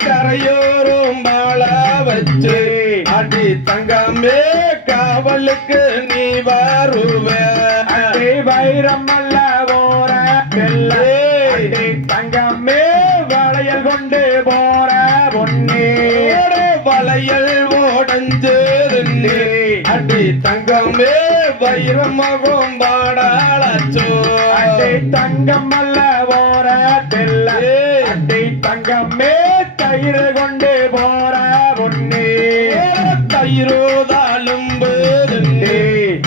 கரையோரும் வாழ வச்சு அடி தங்கமே காவலுக்கு நீ வருவ வைரம் அல்ல போற வெள்ளை தங்கமே வளையல் கொண்டு போற பொன்னே வளையல் ஓடஞ்சு அடி தங்கமே வைரமகம் பாடாளச்சோ அடை தங்கம் அல்ல போற வெள்ளை அடை தங்கமே தயிர் கொண்டு போற பொன்னே தயிரோதாலும்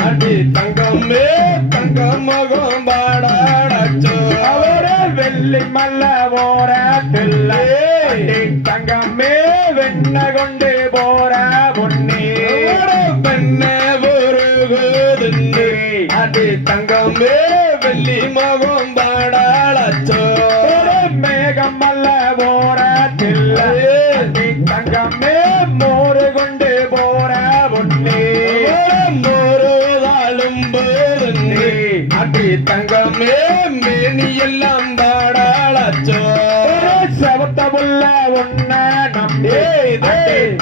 அடி தங்கமே தங்கமகம் பாடாளச்சோ அவர வெள்ளி மல்ல போற வெள்ளை அடை தங்கமே வெண்ண கொண்டு போற பொன்னே பெண்ண அடி தங்கமே வெள்ளி மகம் பாடாளச்சோ மேகம் அல்ல போற அடை தங்கமே மோறு கொண்டு போற பொன்னே மோரோதாலும் அடி தங்கமே மேனி எல்லாம் பாடாளச்சோ செவத்த புள்ள ஒன்ன நம்பி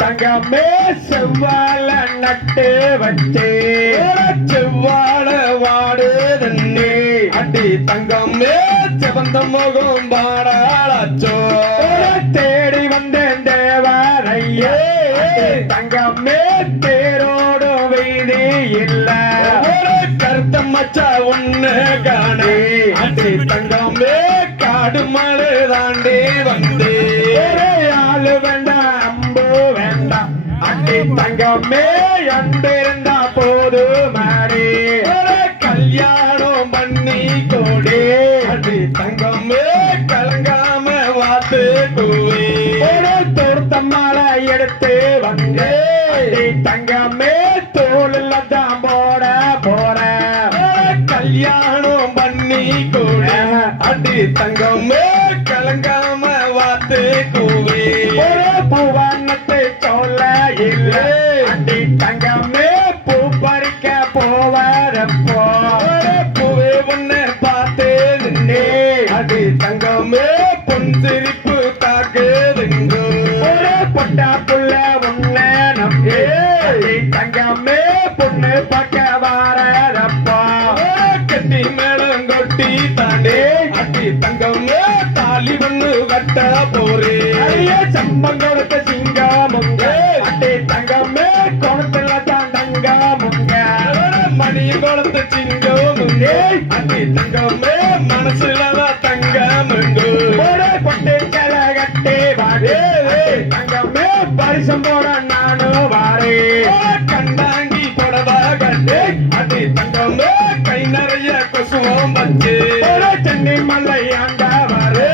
தங்கமே செவ்வாழ நட்டு வச்சே செவ்வாழ வாடுதன்னே அடி தங்கமே செவந்த முகம் பாடாளச்சோ தேடி வந்தேன் தேவரையே தங்கமே தேரோடு வீதி இல்ல கருத்த மச்சா ஒண்ணு காணே அடி தங்கமே காடு மலை தாண்டி வந்தே ஆளு வேண்டாம் அம்பு வேண்டாம் அடி தங்கமே அன்பு இருந்தா போது மாறி கல்யாணம் பண்ணி கோடி அடி தங்கமே கலங்காம வாத்து கூவே தோர்த்த மாலை எடுத்து வந்தே தங்கமே தோளில் தான் போட போற கல்யாணம் பண்ணி கூட அடி தங்கமே கலங்காம வாத்து கூவே பூவண்ணத்தை சொல்ல இல்லை அடி தங்கமே பூ பறிக்க போவரப்போ பூவே உன்னை பார்த்தேன் நின்னே அடி தங்கமே பொன் சிரிப்பு தாக்குதுங்கோ பொட்டா புள்ள உன்ன நம்பி தங்கமே பொண்ணு பக்க வாரப்போ கட்டி மேளம் கொட்டி தாண்டே அடி தங்கமே தாலி ஒண்ணு கட்ட போறே சம்பம் கொடுத்த சிங்கமுங்க அடி தங்கமே குணத்துல தான் தங்கமுங்க மணி குளத்து சிங்கமுங்கே அடி தங்கமே மனசுலதான் தங்கமுங்கு பொட்டு செல கட்டி வாடே தங்கமே பரிசம் போட நானும் வாரே கண்டாங்கி புடவா கண்டு அடி தங்கமே கை நிறைய கொசுவம் வச்சு சென்னை மல்லை ஆண்டவாரு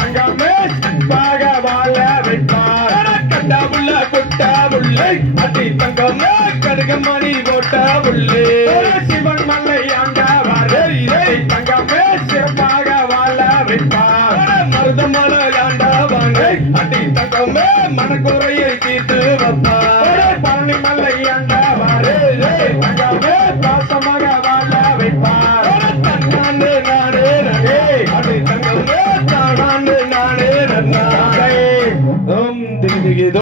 தங்கமே சென்பாக வாழ வைப்பார் கண்டா புள்ள கொட்டா புள்ளை அடி தங்கமே கடுக மணி போட்டா புள்ளே சிவன் மல்லை ஆண்டவாரு தங்கமே சிறப்பாக வாழ வைப்பார் மருதமல ஆண்டா வாங்க அடி தங்கமே மனக்குறையை தீர்த்து வைப்பார் பழனி மல்லை ஆண்டா